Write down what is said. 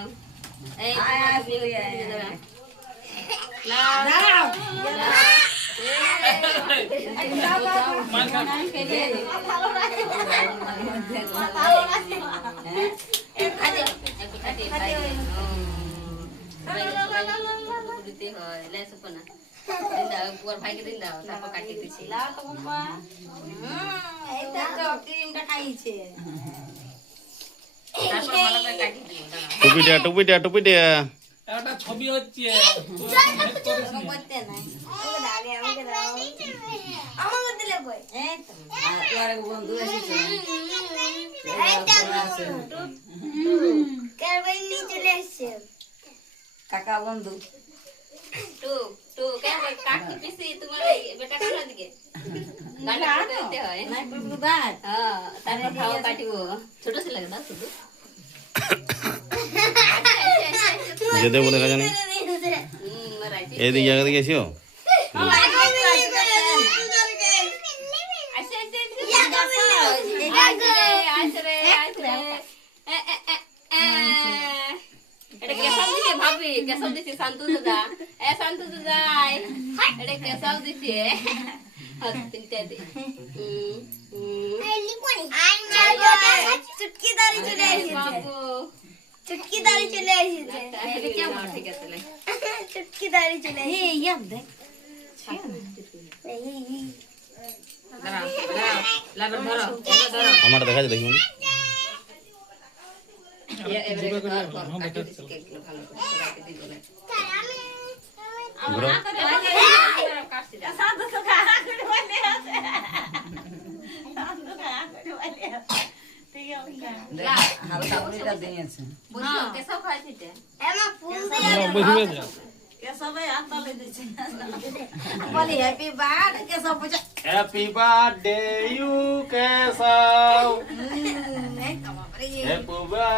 দাও এই দাও দিতে হয় লেসো না দাও পুয়ার ভাইকে দিন দাও তারপর কাটিয়ে দিছি লাও তো বাবা এইটা তো ক্রিমটা খাইছে তারপর ভালো করে কাটিয়ে দিও দাও টুপি দে একটা ছবি হচ্ছে করতে নাই ওকে আগে আমাকে দাও আমাকে দিলে কই এই তো আর বন্ধু এসেছে এইটা কারবাইনি চলে আসছে কাকা বন্ধু টু টু কেন কাকি পিসি তোমার এই বেটা কোন দিকে গানা দিতে হয় নাই পুরো দাঁত হ্যাঁ তারপর খাও কাটিবো ছোট ছিল না শুধু যেতে বলে কাজ নেই রাইট এই জায়গা থেকে এসিও ভাবি কেসব দিছি শান্তু দাদা শান্তু দাদা এটা কেসব দিছি তিনটা দে চুটকি দাঁড়ি চলে এসেছে বাবু চুটকি দাঁড়ি চলে এসেছে ঠিক আছে চুটকি দাঁড়ি চলে এসেছে এই ইয়াম দেখ দাঁড়াও লাগর ধরো ধরো আমার দেখা যায় দেখি এবারে কাটি দিছি কেকগুলো ভালো করে সবাইকে দিয়ে দিলে ঘুরো কাটছি দাও সাধু তো খাওয়া করে বলে আছে সাধু খাওয়া করে বলে আছে ঠিক আছে হালকা পুরিটা দিয়েছে বুঝছো কেসব খাইছিতে এমা ফুল দিয়ে কেসবে আতলে দিছে বলি হ্যাপি বার্থডে কেসব বুঝা হ্যাপি বার্থডে ইউ কেশব এই তো বাবা রে হ্যাপি